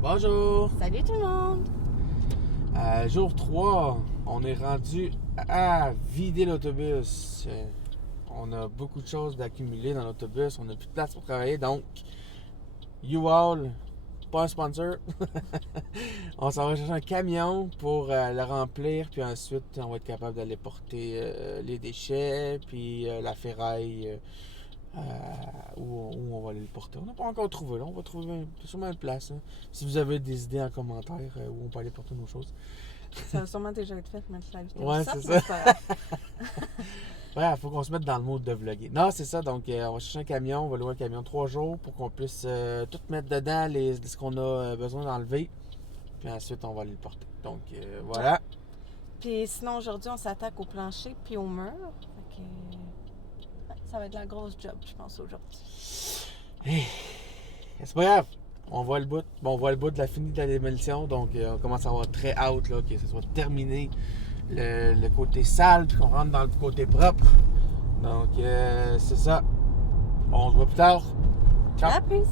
Bonjour! Salut tout le monde! Jour 3, on est rendu à vider l'autobus. On a beaucoup de choses d'accumuler dans l'autobus, on n'a plus de place pour travailler, donc U-Haul, pas un sponsor. On s'en va chercher un camion pour le remplir, puis ensuite on va être capable d'aller porter les déchets, puis la ferraille où on va aller le porter. On n'a pas encore trouvé, là. On va trouver sûrement une place. Hein. Si vous avez des idées en commentaire où on peut aller porter nos choses. Ça va sûrement déjà être fait, mettre la vidéo. Ouais, Ça, c'est mais ça. c'est pas grave. Ouais, faut qu'on se mette dans le mode de vlogger. Non, c'est ça. Donc, on va chercher un camion. On va louer un camion 3 jours pour qu'on puisse tout mettre dedans ce qu'on a besoin d'enlever. Puis ensuite, on va aller le porter. Donc, voilà. Puis sinon, aujourd'hui, on s'attaque au plancher puis au mur. Fait que, ça va être la grosse job, je pense, aujourd'hui. C'est pas grave. On voit le bout. Bon, on voit le bout de la finie de la démolition. Donc, on commence à avoir très hâte là, que ce soit terminé. Le côté sale, puis qu'on rentre dans le côté propre. Donc, c'est ça. On se voit plus tard. Ciao! À plus!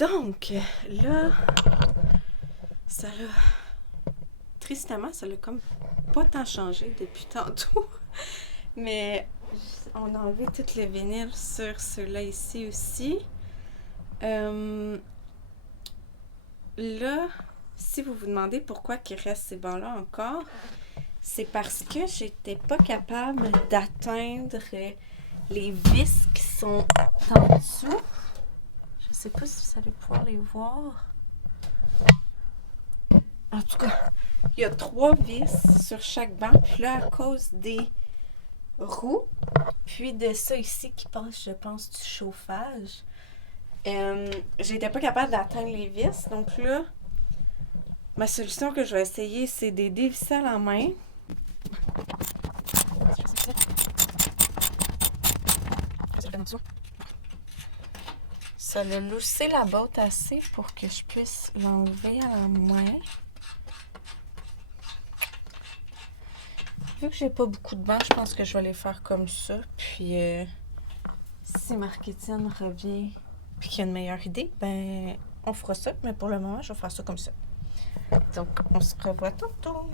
Donc, là, ça l'a... Tristement, ça l'a comme pas tant changé depuis tantôt. Mais on a enlevé tout le vinyle sur ceux-là ici aussi. Là, si vous vous demandez pourquoi il reste ces bancs-là encore, c'est parce que j'étais pas capable d'atteindre les vis qui sont en dessous. Je sais pas si vous allez pouvoir les voir. En tout cas, il y a 3 vis sur chaque banc. Puis là, à cause des roues, puis de ça ici qui passe, je pense, du chauffage, j'étais pas capable d'atteindre les vis. Donc là, ma solution que je vais essayer, c'est de dévisser à la main. Ça l'a loussé la botte assez pour que je puisse l'enlever à la main. Vu que j'ai pas beaucoup de bancs, je pense que je vais les faire comme ça. Puis si Marc-Étienne revient puis qu'il y a une meilleure idée, ben on fera ça. Mais pour le moment, je vais faire ça comme ça. Donc, on se revoit tantôt.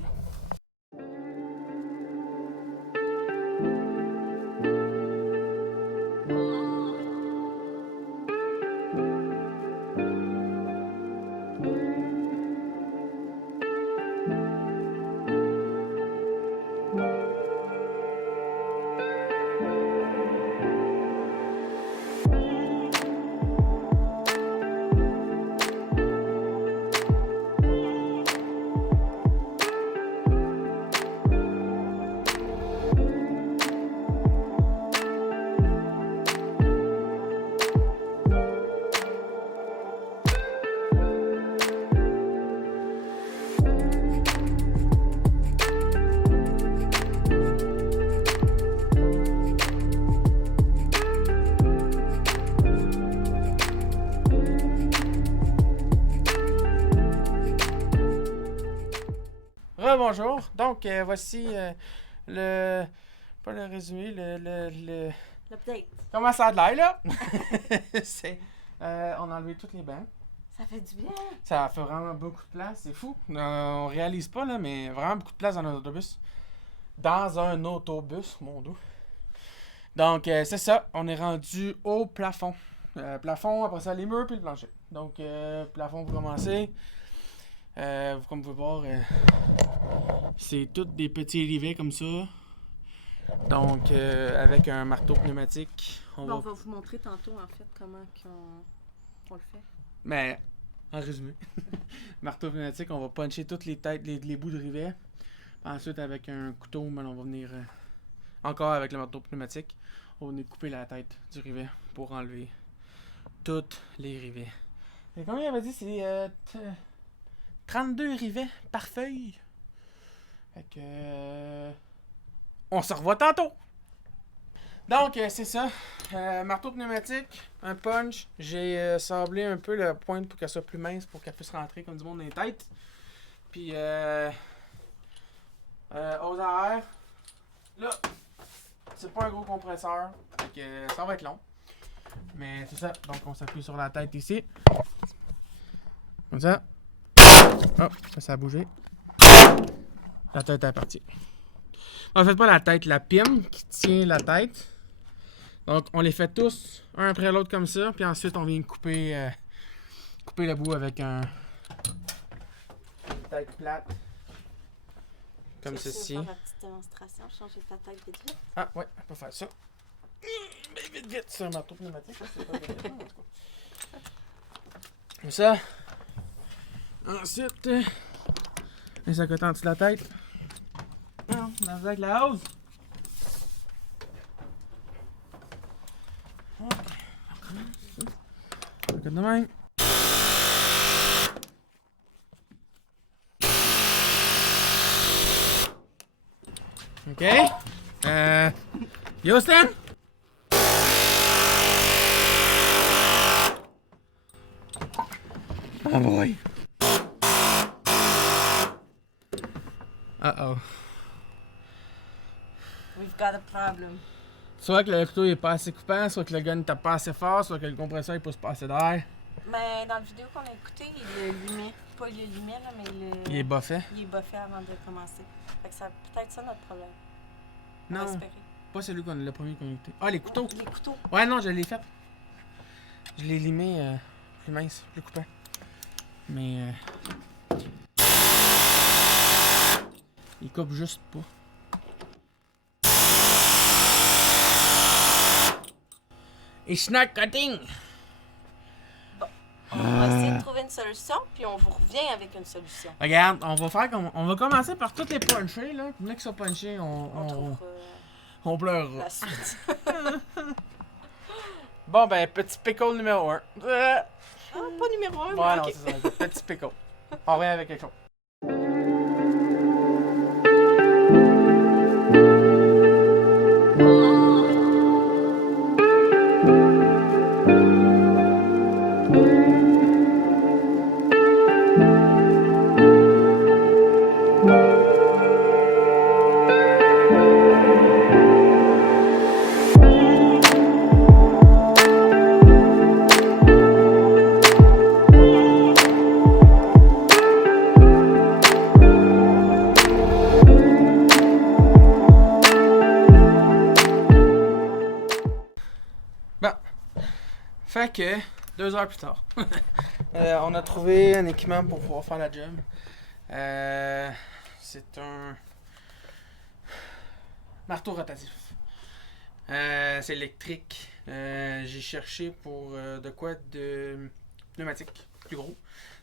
Bonjour. Donc, voici le... Pas le résumé, L'update. comment ça a de l'air, là? On a enlevé tous les bancs. Ça fait du bien. Ça fait vraiment beaucoup de place, c'est fou. On réalise pas, là, mais vraiment beaucoup de place dans notre autobus. dans un autobus, mon dos. Donc, c'est ça. On est rendu au plafond. Plafond, après ça, les murs puis le plancher. Donc, plafond pour commencer. Comme vous pouvez voir, c'est tous des petits rivets comme ça. Donc, avec un marteau pneumatique, on va vous montrer tantôt, en fait, comment on le fait. Mais, en résumé, marteau pneumatique, on va puncher toutes les têtes, les bouts de rivets. Ensuite, avec un couteau, on va venir, encore avec le marteau pneumatique, on va venir couper la tête du rivet pour enlever toutes les rivets. Et combien il avait dit? C'est 32 rivets par feuille. Fait que... on se revoit tantôt! Donc, c'est ça. Marteau pneumatique, un punch. J'ai sablé un peu la pointe pour qu'elle soit plus mince, pour qu'elle puisse rentrer comme du monde dans les têtes. Puis, aux air. Là, c'est pas un gros compresseur. Fait que ça va être long. Mais c'est ça. Donc, on s'appuie sur la tête ici. Comme ça. Oh, ça a bougé. La tête est partie. En fait, pas la tête, la pine qui tient la tête. Donc, on les fait tous, un après l'autre comme ça. Puis ensuite, on vient couper le bout avec une tête plate. Comme ceci. Je vais faire ma petite démonstration, changer ta tête vite vite. Ah, ouais, on peut faire ça. Vite, vite, c'est un marteau pneumatique. C'est pas vite, en tout cas. Comme ça. Ensuite, les accoter en dessous de la tête. Non, avec la hausse. Accote de même. OK. Houston? Oh boy. Uh-oh. We've got a problem. Soit que le couteau est pas assez coupant, soit que le gun n'est pas assez fort, soit que le compresseur il pousse pas assez d'air. Mais dans la vidéo qu'on a écoutée, il le limait. Pas il le limait, là, mais il est buffé. Il est buffé avant de commencer. Fait que c'est peut-être ça notre problème. Non, pas celui le premier qu'on a écouté. Ah, les couteaux! Les couteaux. Ouais, non, je l'ai fait. Je l'ai limé plus mince, plus coupant. Mais... il coupe juste pas. It's not cutting! Bon, on va essayer de trouver une solution, puis on vous revient avec une solution. Regarde, on va commencer par toutes les puncher, là. Dès qu'ils sont punchés, on pleure. La suite. Bon, ben, petit pickle numéro 1. Ah, pas numéro 1, ouais, mais non, ok. c'est ça. Petit pickle. On revient avec quelque chose. Fait que, 2 heures plus tard, on a trouvé un équipement pour pouvoir faire la job. C'est un marteau rotatif. C'est électrique. J'ai cherché pour de quoi de pneumatique plus gros.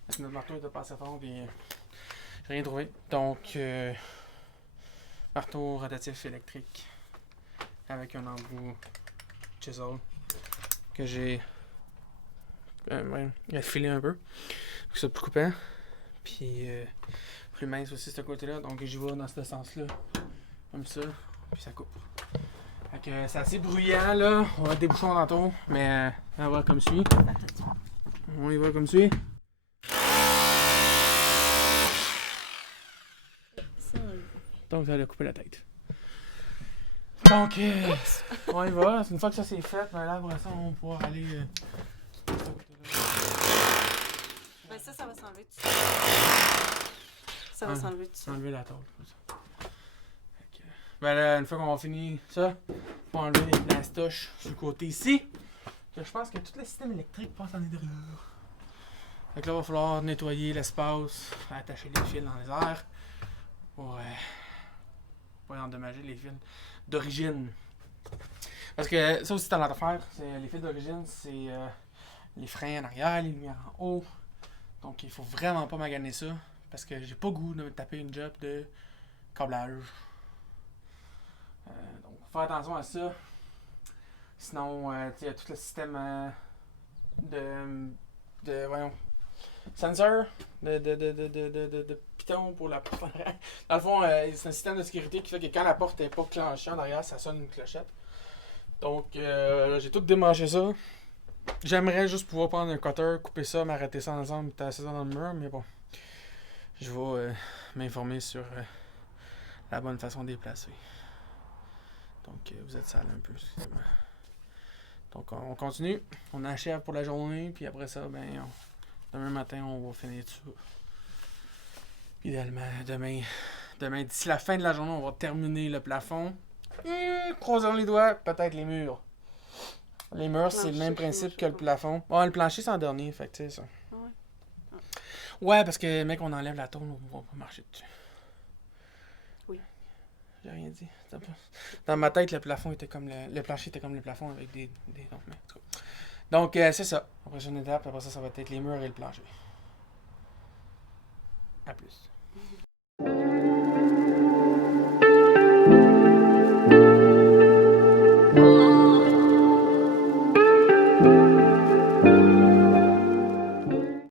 Parce que notre marteau était pas assez fort et j'ai rien trouvé. Donc, marteau rotatif électrique avec un embout chisel que j'ai affilé un peu pour que ça soit plus coupant. Puis plus mince aussi ce côté-là. Donc j'y vais dans ce sens-là. Comme ça. Puis ça coupe. Fait que c'est assez bruyant là. On va mettre des bouchons tantôt. Mais on va comme suit. On y va comme suit. Donc ça a coupé la tête. Donc on y va. Une fois que ça c'est fait, ben là après ça on va pouvoir aller. Ben ça va s'enlever tout ça va s'enlever tout ça. Enlever la tôle. Ben là, une fois qu'on va finir ça, on va enlever la touche sur le côté ici. Que je pense que tout le système électrique passe en intérieur. Fait que là, il va falloir nettoyer l'espace, attacher les fils dans les airs. Pour pas endommager les fils d'origine. Parce que ça aussi, c'est à l'affaire. Les fils d'origine, c'est les freins en arrière, les lumières en haut. Donc, il faut vraiment pas maganer ça. Parce que j'ai pas goût de me taper une job de câblage. Donc, faut faire attention à ça. Sinon, il y a tout le système voyons, sensor de piton pour la porte en arrière. Dans le fond, c'est un système de sécurité qui fait que quand la porte n'est pas clenchée en arrière, ça sonne une clochette. Donc, j'ai tout démanché ça. J'aimerais juste pouvoir prendre un cutter, couper ça, m'arrêter ça ensemble, tasser ça dans le mur, mais bon. Je vais m'informer sur la bonne façon de déplacer. Donc, vous êtes sale un peu, excusez-moi. Donc, on continue. On achève pour la journée, puis après ça, demain matin, on va finir tout ça. Idéalement, demain, d'ici la fin de la journée, on va terminer le plafond. Croisons les doigts, peut-être les murs. Les murs, c'est le même principe que le plafond. Le plancher, c'est en dernier, fait que tu sais ça. Ouais, parce que, mec, on enlève la tôle, on va pas marcher dessus. Oui. J'ai rien dit. Dans ma tête, le plafond était comme le plancher était comme le plafond avec des donc, c'est ça. La prochaine étape, après ça, ça va être les murs et le plancher. À plus.